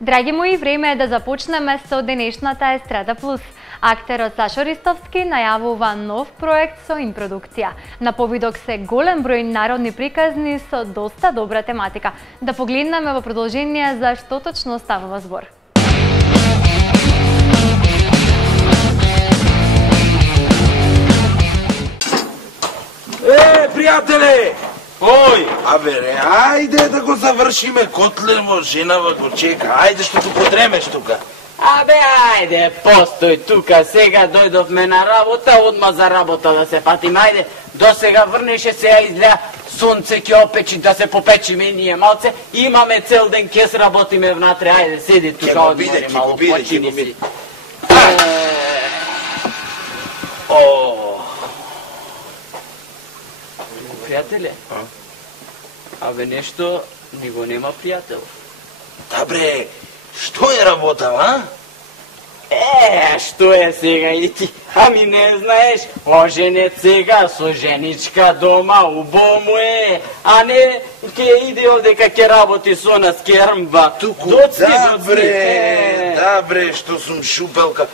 Драги мои, време е да започнеме со денешната Естрада Плюс. Актерот Сашо Ристовски најавува нов проект со инпродукција. На повидок се голем број народни приказни со доста добра тематика. Да погледнеме во продолжение за што точно ставува збор. Пријателе! Ој! Абе, ајде да го завршиме, Котлево, женава го чека, ајде што го подремеш тука. Абе, ајде, постој тука, сега дојдовме на работа, одма за работа да се патиме, ајде, до сега врнеше сега изля, сонце ќе опечи, да се попечиме ние малце, имаме цел ден, ке се работиме внатре, ајде, седи тука, одмори малку, почини си. Пријателе? Абе, нешто ни го нема пријател. Да бре, што е работа, а? Што е сега и ти? Ами не знаеш, оженет сега со женичка дома, убаво му е, а не ке иде овдека ке работи со нас, ке рмба. Туку, доцни. да бре, што сум шупелка.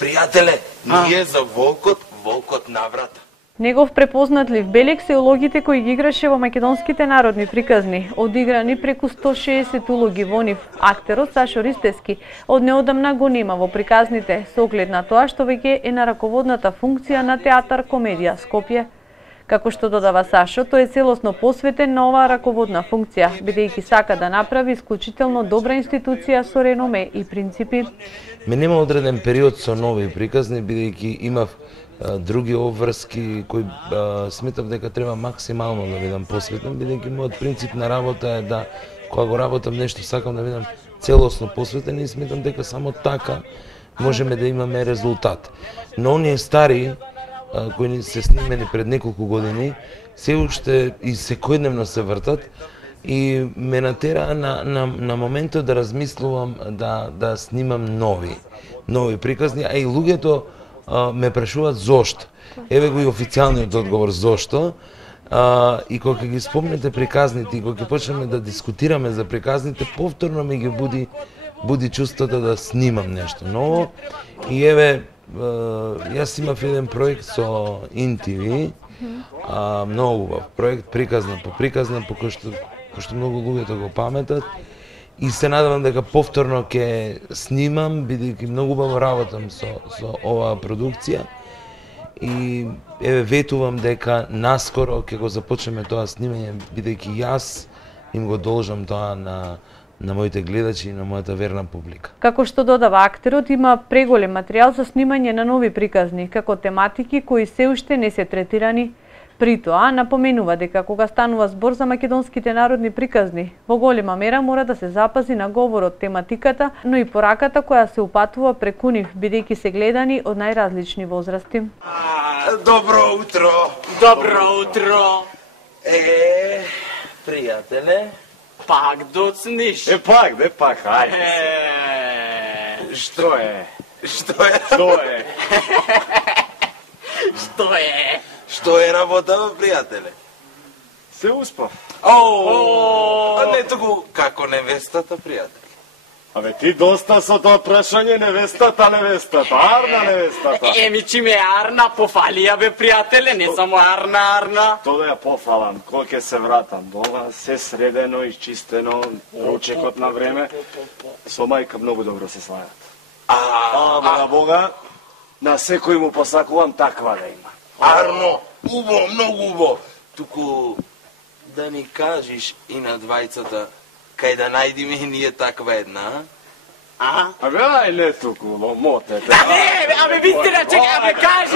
Пријателе, ние за волкот наврата. Негов препознатлив белег се улогите кои ги играше во македонските народни приказни. Одиграни преку 160 улоги во нив, актерот Сашо Ристевски од неодамна го нема во приказните, со оглед на тоа што веќе е на раководната функција на Театар Комедија Скопје. Како што додава Сашо, тој е целосно посветен на оваа раководна функција, бидејќи сака да направи исклучително добра институција со реноме и принципи. Ме нема одреден период со нови приказни, бидејќи имав други обврски кои сметав дека треба максимално да бидам посветен, бидејќи мојот принцип на работа е да кога го работам нешто сакам да бидам целосно посветен и сметам дека само така можеме да имаме резултат. Но оние стари кои се снимени пред неколку години се уште и секојдневно се вртат и ме натераа на моментот да размислувам да снимам нови приказни, а и луѓето ме прашуваат зошто. Еве го и официјалниот одговор зошто. И кога ги спомнете приказните и кога ќе почнеме да дискутираме за приказните, повторно ми ги буди чувството да снимам нешто ново. И еве, јас имав еден проект со ИНТВ, многу убав проект, приказна по приказна, кој што многу луѓето го паметат. И се надевам дека повторно ќе снимам, бидејќи многу убаво работам со оваа продукција. И еве ветувам дека наскоро ќе го започнеме тоа снимање, бидејќи јас им го должам тоа на моите гледачи и на мојата верна публика. Како што додава актерот, има преголем материјал за снимање на нови приказни, како тематики кои се уште не се третирани. При тоа напоменува дека кога станува збор за македонските народни приказни, во голема мера мора да се запази на говорот, тематиката, но и пораката која се упатува преку нив, бидејќи се гледани од најразлични возрасти. Добро утро! Добро утро! Пријателе? Пак доцниш? Пак, ајде. Што е? Што е работа, пријателе? Се успав. Не туку како невестата, пријателе. Абе ти доста со тоа прашање невестата, арна невестата. Еми чиме арна пофалија бе, пријателе, не само арна. Тоа да ја пофалам, кога ќе се вратам дома, се средено, изчистено, ручекот на време, со мајка многу добро се слајат. На Бога, на секој му посакувам таква да има. Арно, убаво, многу убаво. Туку да ни кажеш и на двајцата кај да најдиме и ние таква една, Абе, ај не туку, во мотете. Абе, вистина, чекай, кажи